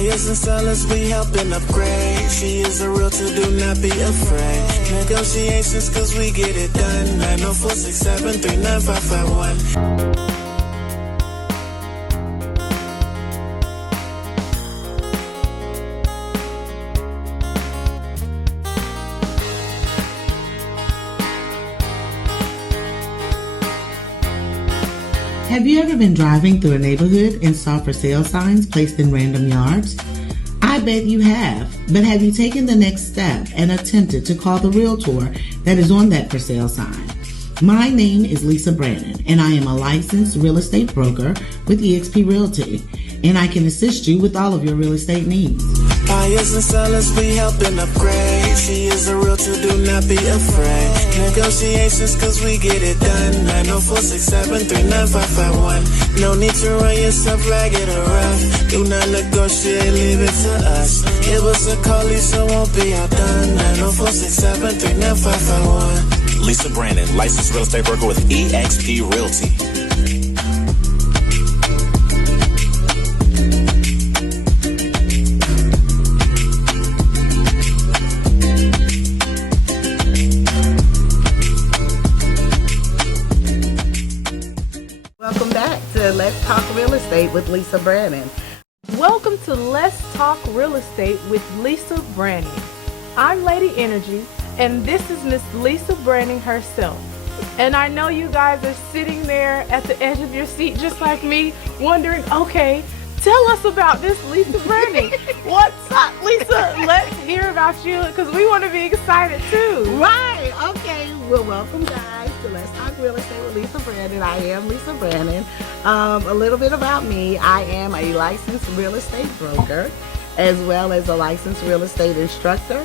Buyers and sellers, we helping upgrade. She is a realtor, do not be afraid. Negotiations, cause we get it done. 904-673-9551. Have you ever been driving through a neighborhood and saw for sale signs placed in random yards? I bet you have, but have you taken the next step and attempted to call the realtor that is on that for sale sign? My name is Lisa Brannon, and I am a licensed real estate broker with eXp Realty, and I can assist you with all of your real estate needs. Buyers and sellers, we helping upgrade. She is a realtor, do not be afraid. Negotiations, cause we get it done. 904-673-9551. No need to run yourself ragged or rough. Do not negotiate, leave it to us. Give us a call, Lisa won't be outdone. 904-673-9551. Lisa Brannon, licensed real estate broker with eXp Realty. Welcome back to Let's Talk Real Estate with Lisa Brannon. Welcome to Let's Talk Real Estate with Lisa Brannon. I'm Lady Energy, and this is Miss Lisa Brannon herself. And I know you guys are sitting there at the edge of your seat just like me, wondering, okay, tell us about this Lisa Brannon. What's up, Lisa? Let's hear about you, because we want to be excited too. Right, okay. Well, welcome guys to Let's Talk Real Estate with Lisa Brannon. I am Lisa Brannon. A little bit about me. I am a licensed real estate broker as well as a licensed real estate instructor.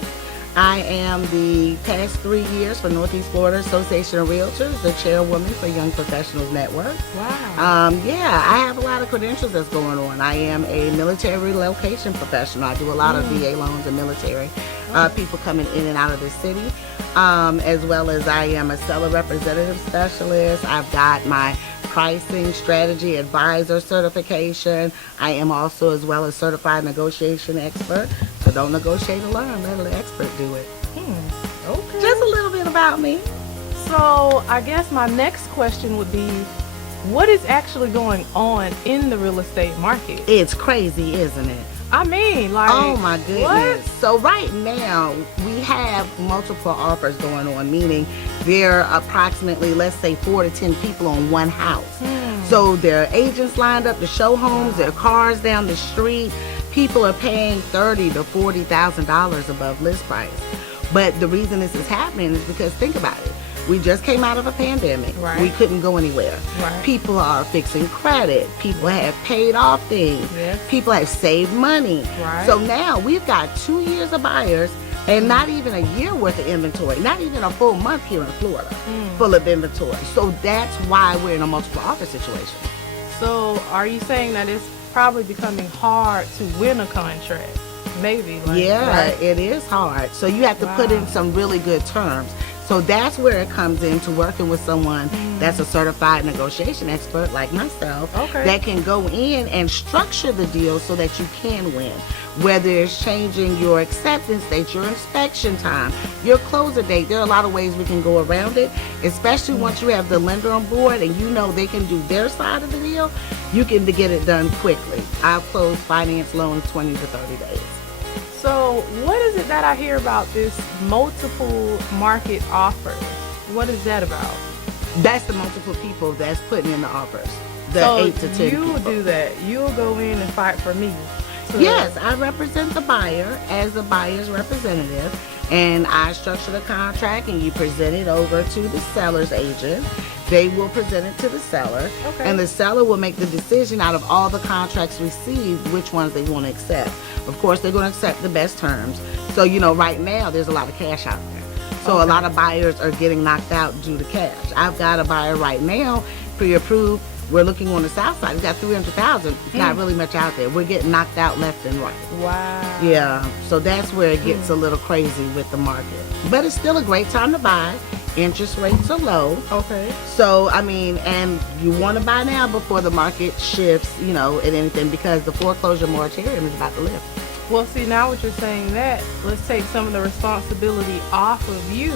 I am the past 3 years for Northeast Florida Association of Realtors, the chairwoman for Young Professionals Network. Wow. Yeah, I have a lot of credentials that's going on. I am a military relocation professional. I do a lot of VA loans and military people coming in and out of the city, as well as I am a seller representative specialist. I've got my pricing strategy advisor certification. I am also as well as certified negotiation expert. So don't negotiate alone, let an expert do it. Okay. Just a little bit about me. So I guess my next question would be, what is actually going on in the real estate market? It's crazy, isn't it? I mean, like, oh my goodness. What? So right now we have multiple offers going on, meaning there are approximately, let's say 4 to 10 people on one house. So there are agents lined up to show homes, there are cars down the street. People are paying $30,000 to $40,000 above list price. But the reason this is happening is because, think about it. We just came out of a pandemic. Right. We couldn't go anywhere. Right. People are fixing credit. People have paid off things. Yes. People have saved money. Right. So now we've got 2 years of buyers and not even a year worth of inventory, not even a full month here in Florida full of inventory. So that's why we're in a multiple offer situation. So are you saying that it's probably becoming hard to win a contract? Maybe. Like, Yeah, right? it is hard. So you have to put in some really good terms. So that's where it comes into working with someone that's a certified negotiation expert like myself that can go in and structure the deal so that you can win. Whether it's changing your acceptance date, your inspection time, your closing date, there are a lot of ways we can go around it, especially once you have the lender on board and you know they can do their side of the deal, you can get it done quickly. I've closed finance loans 20 to 30 days. So what is it that I hear about this multiple market offers? What is that about? That's the multiple people that's putting in the offers. The so 8 to 10 you'll people. do that. You'll go in and fight for me. So Yes, I represent the buyer as the buyer's representative, and I structure the contract and you present it over to the seller's agent. They will present it to the seller, and the seller will make the decision out of all the contracts received which ones they want to accept. Of course, they're going to accept the best terms. So, you know, right now there's a lot of cash out there. So a lot of buyers are getting knocked out due to cash. I've got a buyer right now, pre-approved. We're looking on the south side. We've got 300,000. It's not really much out there. We're getting knocked out left and right. Wow. Yeah, so that's where it gets a little crazy with the market. But it's still a great time to buy. Interest rates are low. Okay. So, I mean, and you want to buy now before the market shifts, and anything, because the foreclosure moratorium is about to lift. Well, see, now what you're saying that, let's take some of the responsibility off of you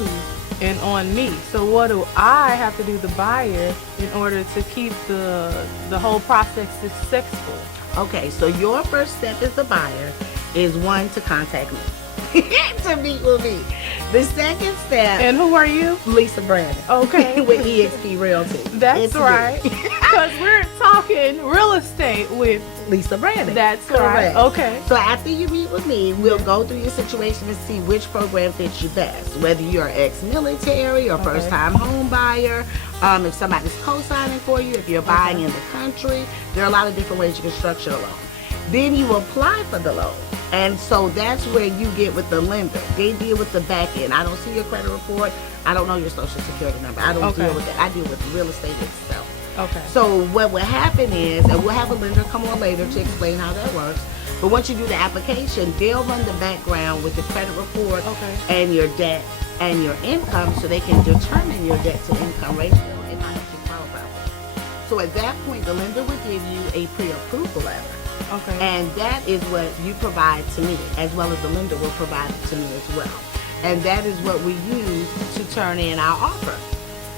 and on me. So what do I have to do, the buyer, in order to keep the whole process successful? Okay, so your first step as a buyer is, one, to contact me. To meet with me. The second step. And who are you? Lisa Brandon. Okay. With EXP Realty. That's It's right. me. Because we're talking real estate with Lisa Brandon. That's correct. right. Okay. So after you meet with me, we'll go through your situation and see which program fits you best. Whether you're ex-military or first-time home buyer, if somebody's co-signing for you, if you're buying in the country, there are a lot of different ways you can structure a loan. Then you apply for the loan. And so that's where you get with the lender. They deal with the back end. I don't see your credit report. I don't know your social security number. I don't deal with that. I deal with real estate itself. Okay. So what will happen is, and we'll have a lender come on later to explain how that works, but once you do the application, they'll run the background with the credit report and your debt and your income, so they can determine your debt to income ratio and how much you qualify for. So at that point, the lender will give you a pre-approval letter. Okay. And that is what you provide to me, as well as the lender will provide it to me as well. And that is what we use to turn in our offer.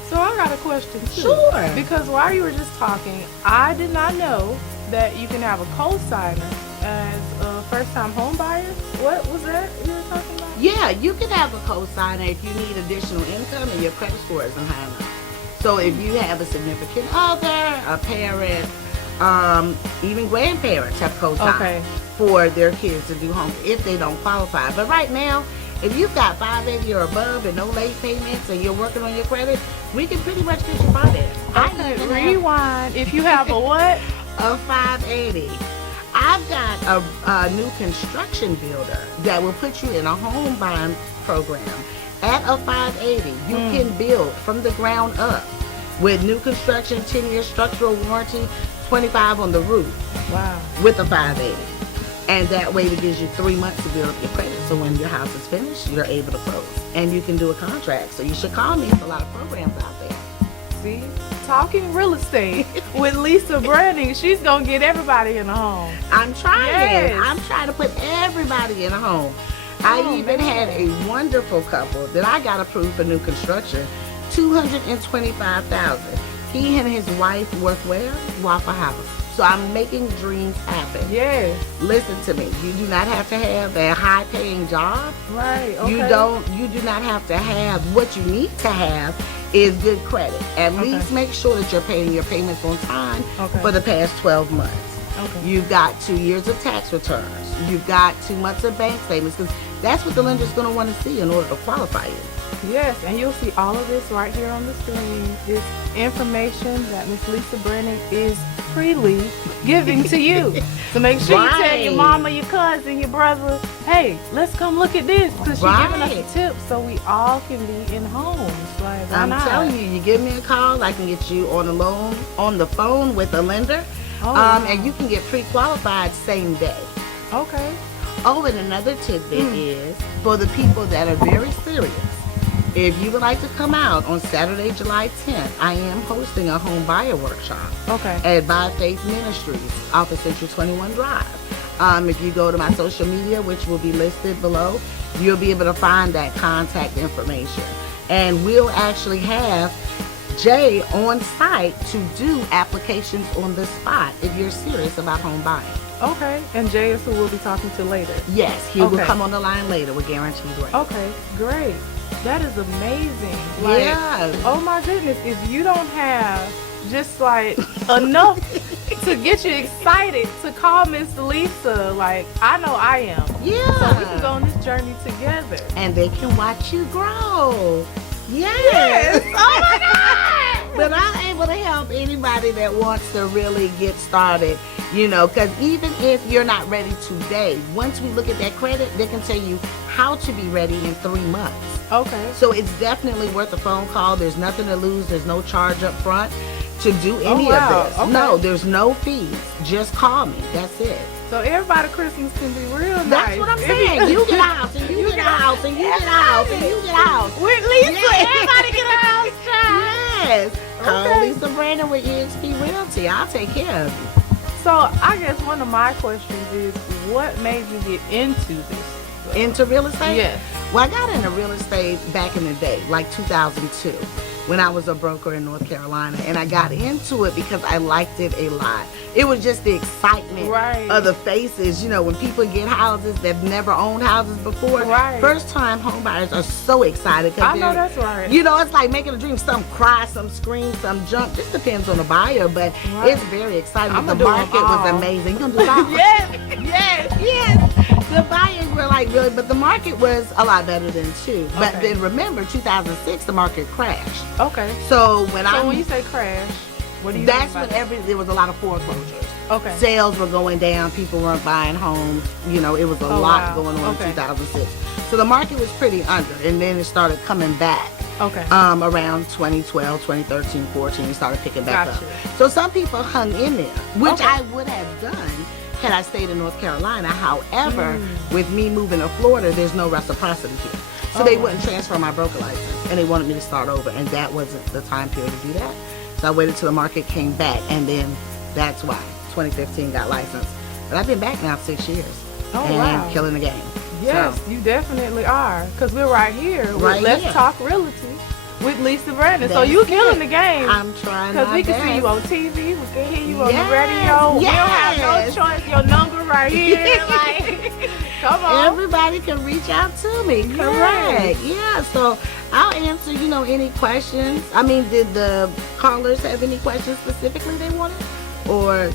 So I got a question too. Sure. Because while you were just talking, I did not know that you can have a co-signer as a first-time home buyer. What was that you were talking about? Yeah, you can have a co-signer if you need additional income and your credit score isn't high enough. So if you have a significant other, a parent, even grandparents have co-signed for their kids to do home if they don't qualify. But right now, if you've got 580 or above and no late payments and you're working on your credit, we can pretty much get you financed. Okay, rewind. If you have a what? A 580. I've got a new construction builder that will put you in a home buying program. At a 580, you can build from the ground up with new construction, 10-year structural warranty, 25 on the roof. Wow. With a 580. And that way it gives you 3 months to build up your credit. So when your house is finished, you're able to close. And you can do a contract. So you should call me. There's a lot of programs out there. See? Talking real estate with Lisa Branding. She's going to get everybody in a home. I'm trying. Yes. I'm trying to put everybody in a home. I even had a wonderful couple that I got approved for new construction. $225,000. He and his wife work where? Waffle House. So I'm making dreams happen. Yes. Listen to me. You do not have to have a high-paying job. Right. Okay. You do not have to have. What you need to have is good credit. At least make sure that you're paying your payments on time for the past 12 months. Okay. You've got 2 years of tax returns. You've got 2 months of bank statements, because that's what the lender's going to want to see in order to qualify you. Yes, and you'll see all of this right here on the screen. This information that Miss Lisa Branding is freely giving to you. So make sure you tell your mama, your cousin, your brother, hey, let's come look at this, because she's giving us a tip so we all can be in homes. Like, I'm telling you, you give me a call, I can get you on a loan, on the phone with a lender, and you can get pre-qualified same day. Okay. Oh, and another tidbit is, for the people that are very serious, if you would like to come out on Saturday, July 10th, I am hosting a home buyer workshop at By Faith Ministries, off of Century 21 Drive. If you go to my social media, which will be listed below, you'll be able to find that contact information. And we'll actually have Jay on site to do applications on the spot if you're serious about home buying. Okay, and Jay is who we'll be talking to later. Yes, he will come on the line later with guaranteed rate. Okay, great. That is amazing. Like, oh my goodness, if you don't have just like enough to get you excited to call Miss Lisa, like I know I am. Yeah. So we can go on this journey together. And they can watch you grow. Yes. Oh my God. But I'm able to help anybody that wants to really get started, because even if you're not ready today, once we look at that credit, they can tell you how to be ready in 3 months. Okay. So it's definitely worth a phone call. There's nothing to lose. There's no charge up front to do any wow. of this. Okay. No, there's no fees. Just call me. That's it. So everybody Christmas can be real nice. That's what I'm saying. You get a house, and you get a house, and you get a house, and you get a house. With Lisa, Yes. everybody get a house, child. Yes. Call Okay. Lisa Brandon with EXP Realty. I'll take care of you. So I guess one of my questions is, what made you get into this? Into real estate? Yes. Well, I got into real estate back in the day, like 2002, when I was a broker in North Carolina. And I got into it because I liked it a lot. It was just the excitement Right. of the faces. You know, when people get houses, they've never owned houses before. Right. First time home buyers are so excited. I know that's right. You know, it's like making a dream. Some cry, some scream, some jump. Just depends on the buyer, but Right. it's very exciting. I'ma The do 'em market was all. amazing. You gonna do it all? Yes, yes. Yes, the buyers were like really, but the market was a lot better than two. But Okay. then remember, 2006, the market crashed. Okay. So when So when you say crash, what do you that's mean by when there was a lot of foreclosures. Okay. Sales were going down. People weren't buying homes. You know, it was a Oh, lot wow. going on Okay. in 2006. So the market was pretty under, and then it started coming back. Okay. Around 2012, 2013, 14, it started picking back Gotcha. up. So some people hung in there, which Okay. I would have done had I stayed in North Carolina. However, Mm. with me moving to Florida, there's no reciprocity here. So Oh, they wow. wouldn't transfer my broker license, and they wanted me to start over, and that wasn't the time period to do that. So I waited till the market came back, and then that's why 2015 got licensed. But I've been back now 6 years. Oh, and wow. killing the game. Yes, So, you definitely are. Because we're right here with Right Let's here. Talk Realty with Lisa Brandon. So That's you killing it. the game. I'm trying Because my we can best. see you on TV, we can hear you on Yes, the radio. We don't have yes. no choice. Your number right here. Like, come on. Everybody can reach out to me. Correct. Yeah. So I'll answer, any questions. I mean, did the callers have any questions specifically they wanted? Or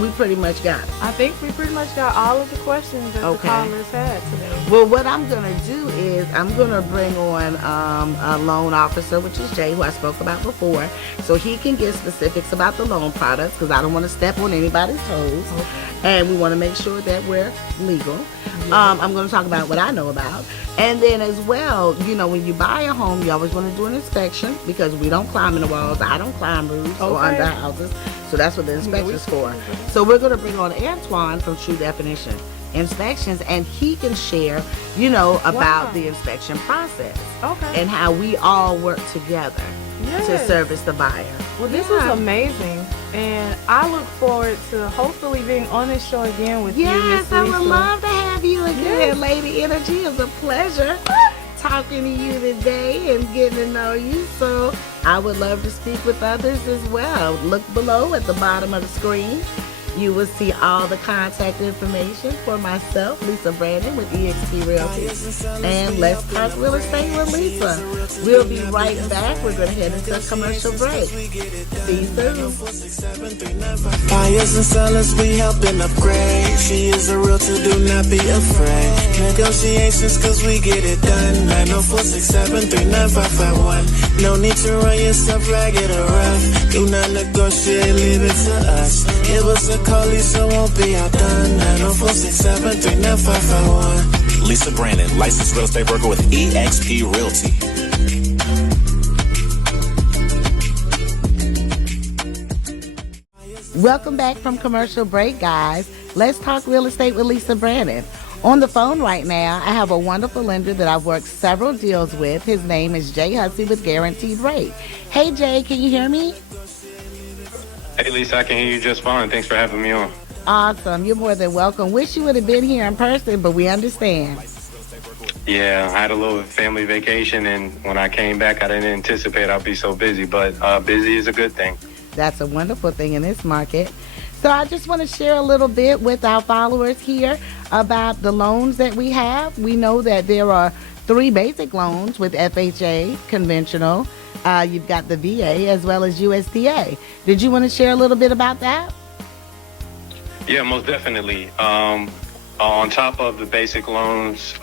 we pretty much got it? I think we pretty much got all of the questions that Okay. the callers had today. Well, what I'm going to do is I'm going to bring on a loan officer, which is Jay, who I spoke about before, so he can give specifics about the loan products because I don't want to step on anybody's toes. And we want to make sure that we're legal. I'm going to talk about what I know about. And then as well, when you buy a home, you always want to do an inspection because we don't climb in the walls. I don't climb roofs or Okay. under houses. So that's what the inspection's for. So we're going to bring on Antoine from True Definition Inspections, and he can share, about Wow. the inspection process Okay. and how we all work together to Yes. service the buyer. Well, this Yeah. was amazing, and I look forward to hopefully being on this show again with you, Yes, Miss I Lisa. would love to have you again, Yes. Lady Energy. It's a pleasure talking to you today and getting to know you. So I would love to speak with others as well. Look below at the bottom of the screen. You will see all the contact information for myself, Lisa Brandon with EXP Realty. And Let's Talk Real Estate with Lisa. We'll be right back. We're going to head into a commercial break. See you soon. Buyers and sellers, we helping upgrade. She is a realtor, do not be afraid. Negotiations, cause we get it done. 904-673-9551. No need to run yourself ragged or rough. Do not negotiate, leave it to us. Give us a call, Lisa won't be outdone. 904-673-9551. Lisa Brandon, licensed real estate broker with EXP Realty. Welcome back from commercial break, guys. Let's talk real estate with Lisa Brandon. On the phone right now, I have a wonderful lender that I've worked several deals with. His name is Jay Hussey with Guaranteed Rate. Hey, Jay, can you hear me? Hey, Lisa, I can hear you just fine. Thanks for having me on. Awesome. You're more than welcome. Wish you would have been here in person, but we understand. Yeah, I had a little family vacation, and when I came back, I didn't anticipate I'd be so busy, but busy is a good thing. That's a wonderful thing in this market. So I just want to share a little bit with our followers here about the loans that we have. We know that there are 3 basic loans with FHA, conventional. You've got the VA as well as USDA. Did you want to share a little bit about that? Yeah, most definitely. On top of the basic loans,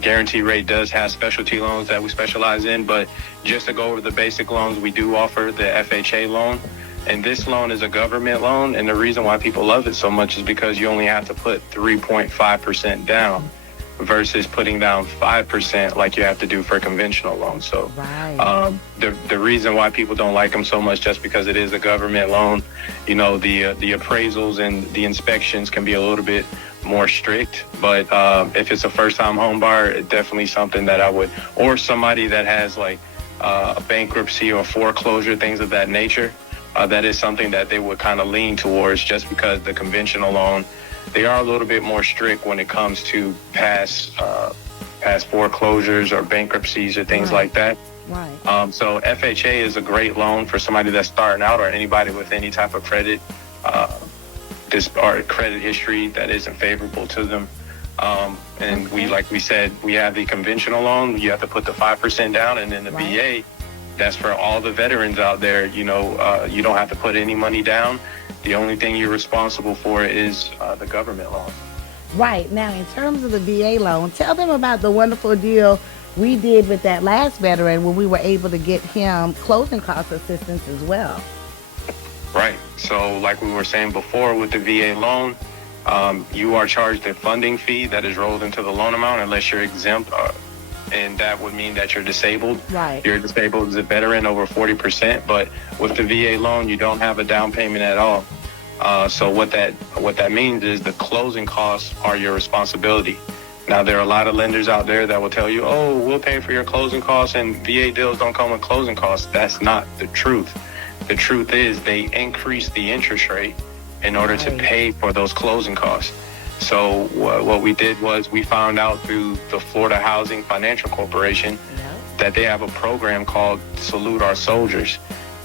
Guaranteed Rate does have specialty loans that we specialize in, but just to go over the basic loans, we do offer the FHA loan. And this loan is a government loan, and the reason why people love it so much is because you only have to put 3.5% down. versus putting down 5% like you have to do for a conventional loan. So Right. the reason why people don't like them so much, just because it is a government loan, you know, the appraisals and the inspections can be a little bit more strict. But if it's a first-time home buyer, it's definitely something that I would, or somebody that has like a bankruptcy or foreclosure, things of that nature, that is something that they would kind of lean towards, just because the conventional loan, they are a little bit more strict when it comes to past foreclosures or bankruptcies or things Right. like that. Right. So FHA is a great loan for somebody that's starting out, or anybody with any type of credit, or credit history that isn't favorable to them. And Okay. like we said, we have the conventional loan. You have to put the 5% down, and then the Right. VA, that's for all the veterans out there. You know, you don't have to put any money down. The only thing you're responsible for is the government loan. Right. Now, in terms of the VA loan, tell them about the wonderful deal we did with that last veteran when we were able to get him closing cost assistance as well. Right. So like we were saying before, with the VA loan, you are charged a funding fee that is rolled into the loan amount unless you're exempt, and that would mean that you're disabled. Right. You're disabled as a veteran over 40%, but with the VA loan, you don't have a down payment at all. So what that means is the closing costs are your responsibility. Now, there are a lot of lenders out there that will tell you, oh, we'll pay for your closing costs, and VA deals don't come with closing costs. That's not the truth. The truth is they increase the interest rate in order to Right. pay for those closing costs. So what we did was we found out through the Florida Housing Financial Corporation Yeah. that they have a program called Salute Our Soldiers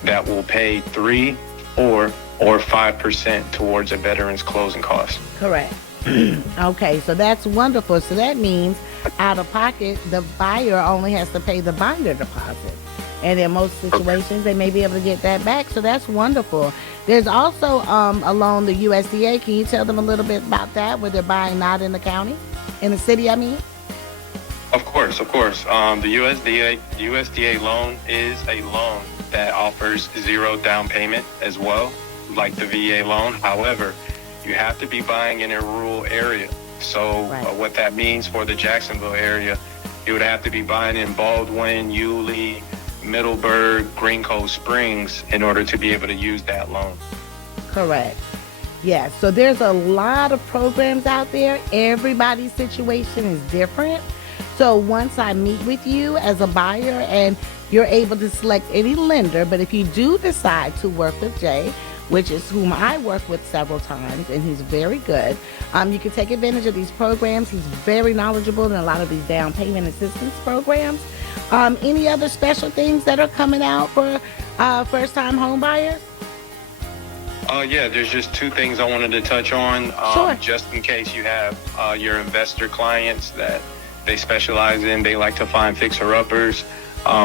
that will pay 3, 4, or 5% towards a veteran's closing costs. Correct. Okay, so that's wonderful. So that means out of pocket, the buyer only has to pay the binder deposit. And in most situations, they may be able to get that back. So that's wonderful. There's also a loan, the USDA. Can you tell them a little bit about that, where they're buying not in the county, in the city, I mean? Of course. The USDA loan is a loan that offers 0 down payment as well, like the VA loan. However, you have to be buying in a rural area. So Right. what that means for the Jacksonville area, you would have to be buying in Baldwin, Yulee, Middleburg, Green Cove Springs in order to be able to use that loan. Correct. Yes. So there's a lot of programs out there. Everybody's situation is different. So once I meet with you as a buyer and you're able to select any lender, but if you do decide to work with Jay, which is whom I worked with several times, and he's very good, you can take advantage of these programs. He's very knowledgeable in a lot of these down payment assistance programs. Any other special things that are coming out for first-time home buyers? Yeah, there's just 2 things I wanted to touch on. Sure. Just in case you have your investor clients that they specialize in, they like to find fixer-uppers.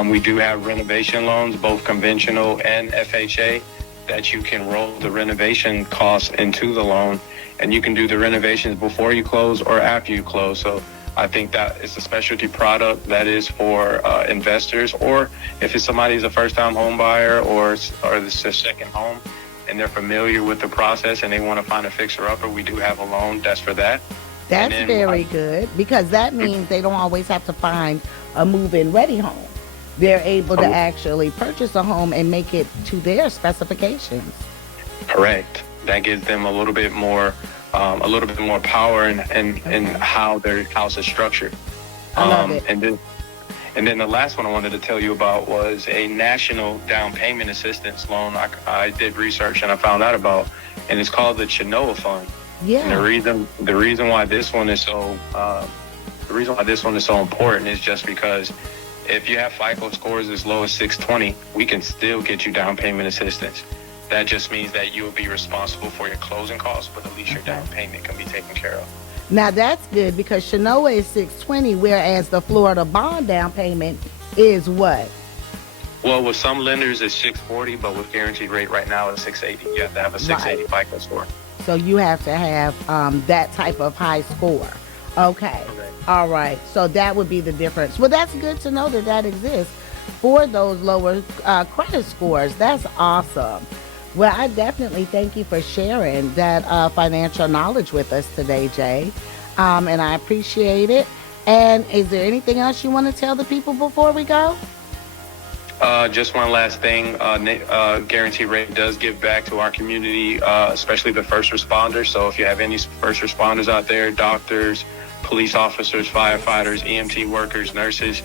We do have renovation loans, both conventional and FHA, that you can roll the renovation costs into the loan, and you can do the renovations before you close or after you close. So I think that is a specialty product that is for investors, or if it's somebody who's a first-time home buyer or this is a second home and they're familiar with the process and they want to find a fixer-upper, we do have a loan that's for that. That's And then very good, because that means they don't always have to find a move-in ready home. They're able to actually purchase a home and make it to their specifications. Correct. That gives them a little bit more power in how their house is structured. I love it. And then the last one I wanted to tell you about was a national down payment assistance loan. I did research and I found out about, and it's called the Chenoa Fund. Yeah. And the reason why this one is so important is just because if you have FICO scores as low as 620, we can still get you down payment assistance. That just means that you will be responsible for your closing costs, but at least your down payment can be taken care of. Now that's good, because Chenoa is 620, whereas the Florida bond down payment is what? Well, with some lenders it's 640, but with guaranteed rate right now it's 680. You have to have a 680 FICO score. So you have to have that type of high score. Okay. All right. So that would be the difference. Well, that's good to know that exists for those lower credit scores. That's awesome. Well, I definitely thank you for sharing that financial knowledge with us today, Jay. and I appreciate it. And is there anything else you want to tell the people before we go? Just one last thing. Guarantee Rate does give back to our community, especially the first responders. So if you have any first responders out there, doctors, police officers, firefighters, EMT workers, nurses,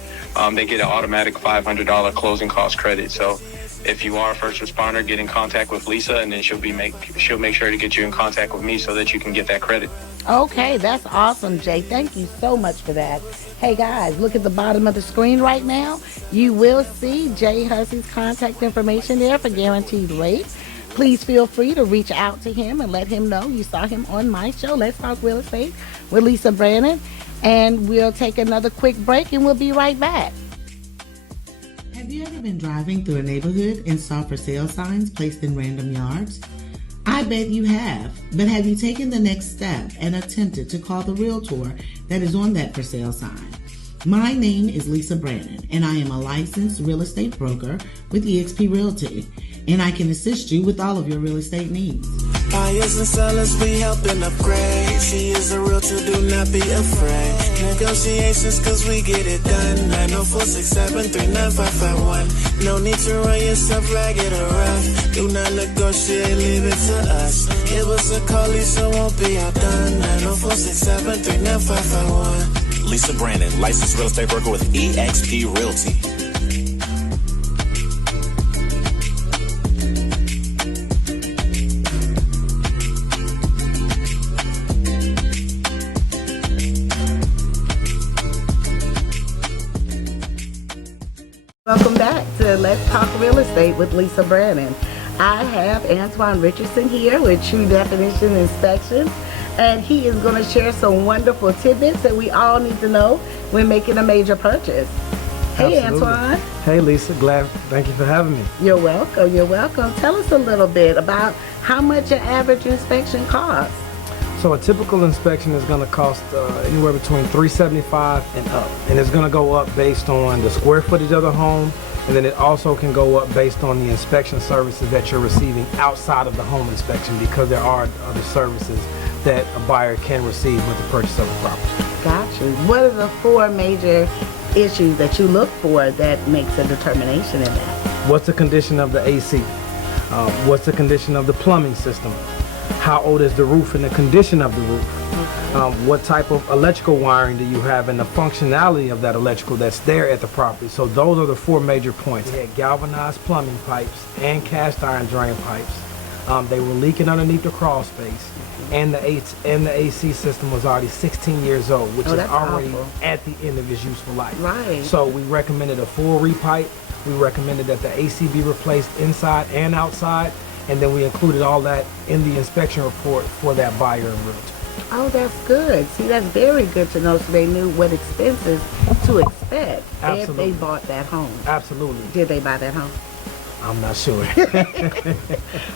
they get an automatic $500 closing cost credit. So if you are a first responder, get in contact with Lisa, and then she'll make sure to get you in contact with me so that you can get that credit. Okay, that's awesome, Jay. Thank you so much for that. Hey guys, look at the bottom of the screen right now. You will see Jay Hussey's contact information there for Guaranteed Rate. Please feel free to reach out to him and let him know you saw him on my show, Let's Talk Real Estate with Lisa Brannon. And we'll take another quick break and we'll be right back. Have you ever been driving through a neighborhood and saw for sale signs placed in random yards? I bet you have, but have you taken the next step and attempted to call the realtor that is on that for sale sign? My name is Lisa Brannon, and I am a licensed real estate broker with eXp Realty, and I can assist you with all of your real estate needs. Buyers and sellers, we helping upgrade. She is a realtor, do not be afraid. Negotiations, cause we get it done. 904-673-9551. No need to run yourself ragged or rough. Do not negotiate, leave it to us. Give us a call, Lisa won't be outdone. 904-673-9551. Lisa Brannon, licensed real estate broker with eXp Realty. Welcome back to Let's Talk Real Estate with Lisa Brannon. I have Antoine Richardson here with True Definition Inspections, and he is going to share some wonderful tidbits that we all need to know when making a major purchase. Hey, Absolutely. Antoine. Hey, Lisa. Thank you for having me. You're welcome. You're welcome. Tell us a little bit about how much an average inspection costs. So a typical inspection is going to cost anywhere between $375 and up, and it's going to go up based on the square footage of the home, and then it also can go up based on the inspection services that you're receiving outside of the home inspection, because there are other services that a buyer can receive with the purchase of a property. Gotcha. What are the 4 major issues that you look for that makes a determination in that? What's the condition of the AC? What's the condition of the plumbing system? How old is the roof and the condition of the roof? What type of electrical wiring do you have and the functionality of that electrical that's there at the property? So those are the 4 major points. We had galvanized plumbing pipes and cast iron drain pipes. They were leaking underneath the crawl space, and the AC system was already 16 years old, which is already at the end of its useful life. Right. So we recommended a full repipe. We recommended that the AC be replaced inside and outside, and then we included all that in the inspection report for that buyer and realtor. Oh, that's good. See, that's very good to know, so they knew what expenses to expect if they bought that home. Absolutely. Did they buy that home? I'm not sure.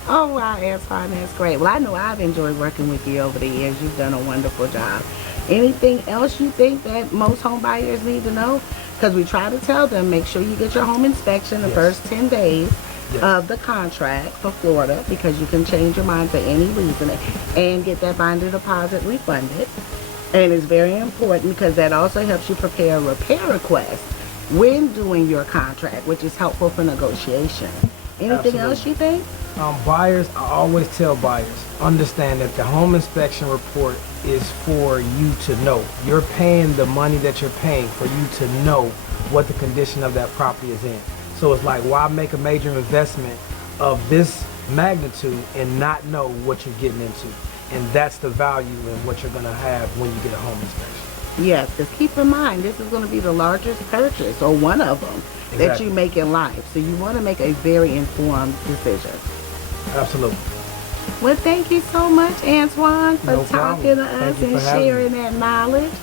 Oh, wow, Antoine, that's great. Well, I know I've enjoyed working with you over the years. You've done a wonderful job. Anything else you think that most home buyers need to know? Because we try to tell them, make sure you get your home inspection the first 10 days of the contract for Florida, because you can change your mind for any reason and get that binder deposit refunded. And it's very important because that also helps you prepare a repair request when doing your contract, which is helpful for negotiation. Anything else you think? Buyers, I always tell buyers, understand that the home inspection report is for you to know. You're paying the money that you're paying for you to know what the condition of that property is in. So it's like, why make a major investment of this magnitude and not know what you're getting into? And that's the value in what you're going to have when you get a home inspection. Yes, because keep in mind, this is going to be the largest purchase, or one of them, that you make in life. So you want to make a very informed decision. Absolutely. Well, thank you so much, Antoine, for No talking to problem. us Thank you and for having sharing me. that knowledge.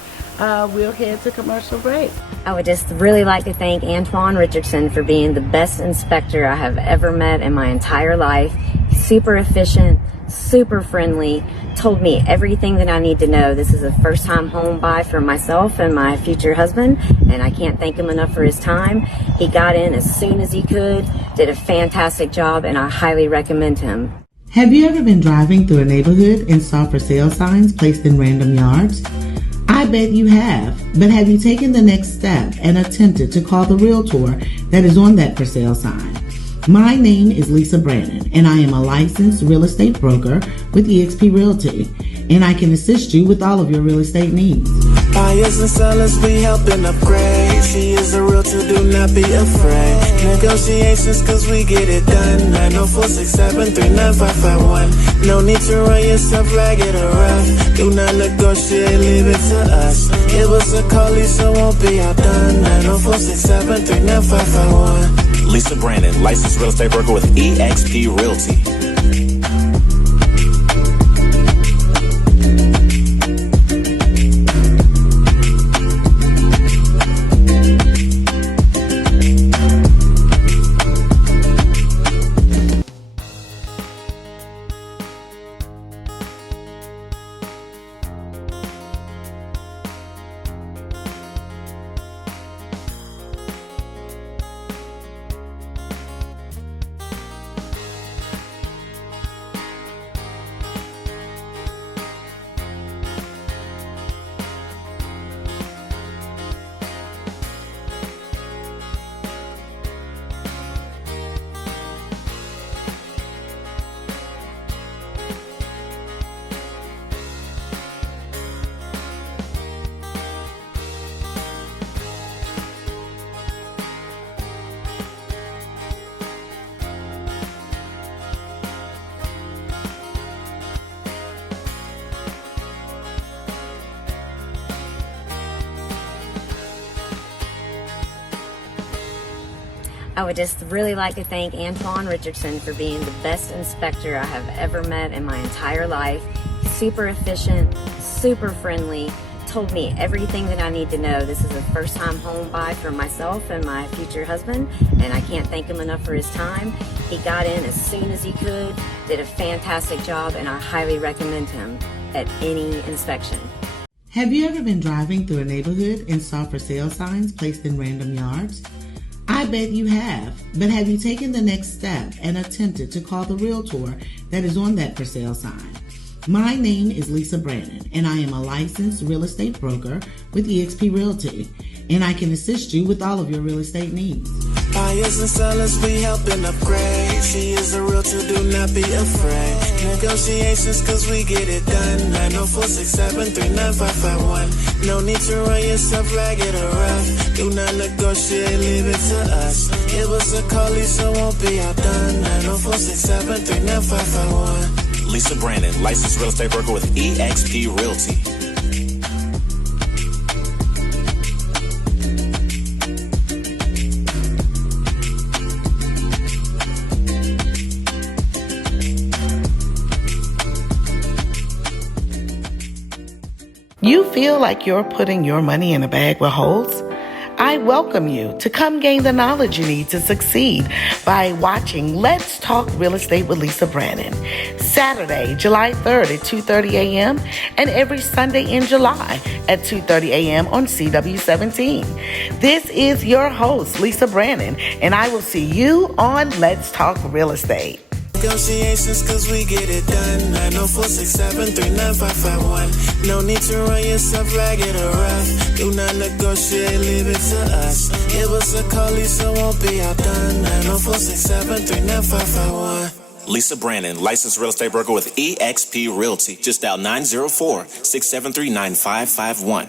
We'll head to commercial break. I would just really like to thank Antoine Richardson for being the best inspector I have ever met in my entire life. Super efficient, super friendly, told me everything that I need to know. This is a first-time home buy for myself and my future husband, and I can't thank him enough for his time. He got in as soon as he could, did a fantastic job, and I highly recommend him. Have you ever been driving through a neighborhood and saw for sale signs placed in random yards? bet you have, but have you taken the next step and attempted to call the realtor that is on that for sale sign? My name is Lisa Brannon, and I am a licensed real estate broker with eXp Realty, and I can assist you with all of your real estate needs. Buyers and sellers, we helping upgrade. She is a realtor, do not be afraid. Negotiations, cause we get it done. 904-673-9551. No need to run yourself ragged or rough. Do not negotiate, leave it to us. Give us a call, Lisa won't be outdone. 904-673-9551. Lisa Brannon, licensed real estate broker with eXp Realty. I would just really like to thank Antoine Richardson for being the best inspector I have ever met in my entire life. Super efficient, super friendly, told me everything that I need to know. This is a first-time home buy for myself and my future husband, and I can't thank him enough for his time. He got in as soon as he could, did a fantastic job, and I highly recommend him at any inspection. Have you ever been driving through a neighborhood and saw for sale signs placed in random yards? I bet you have, but have you taken the next step and attempted to call the realtor that is on that for sale sign? My name is Lisa Brannon, and I am a licensed real estate broker with eXp Realty, and I can assist you with all of your real estate needs. Buyers and sellers, we helping upgrade. She is a realtor, do not be afraid. Negotiations, cause we get it done. 904-673-9551. No need to run yourself ragged or rough. Do not negotiate, leave it to us. Give us a call, Lisa won't be outdone. 904-673-9551. Lisa Brannon, licensed real estate broker with eXp Realty. You feel like you're putting your money in a bag with holes? I welcome you to come gain the knowledge you need to succeed by watching Let's Talk Real Estate with Lisa Brannon, Saturday, July 3rd at 2:30 a.m. and every Sunday in July at 2:30 a.m. on CW17. This is your host, Lisa Brannon, and I will see you on Let's Talk Real Estate. Negotiations, cause we get it done. 904-673-9551. No need to run yourself ragged or rough. Do not negotiate, leave it to us. Give us a call, Lisa won't be outdone. 904-673-9551. Lisa Brannon, licensed real estate broker with eXp Realty. Just dial 904-673-9551.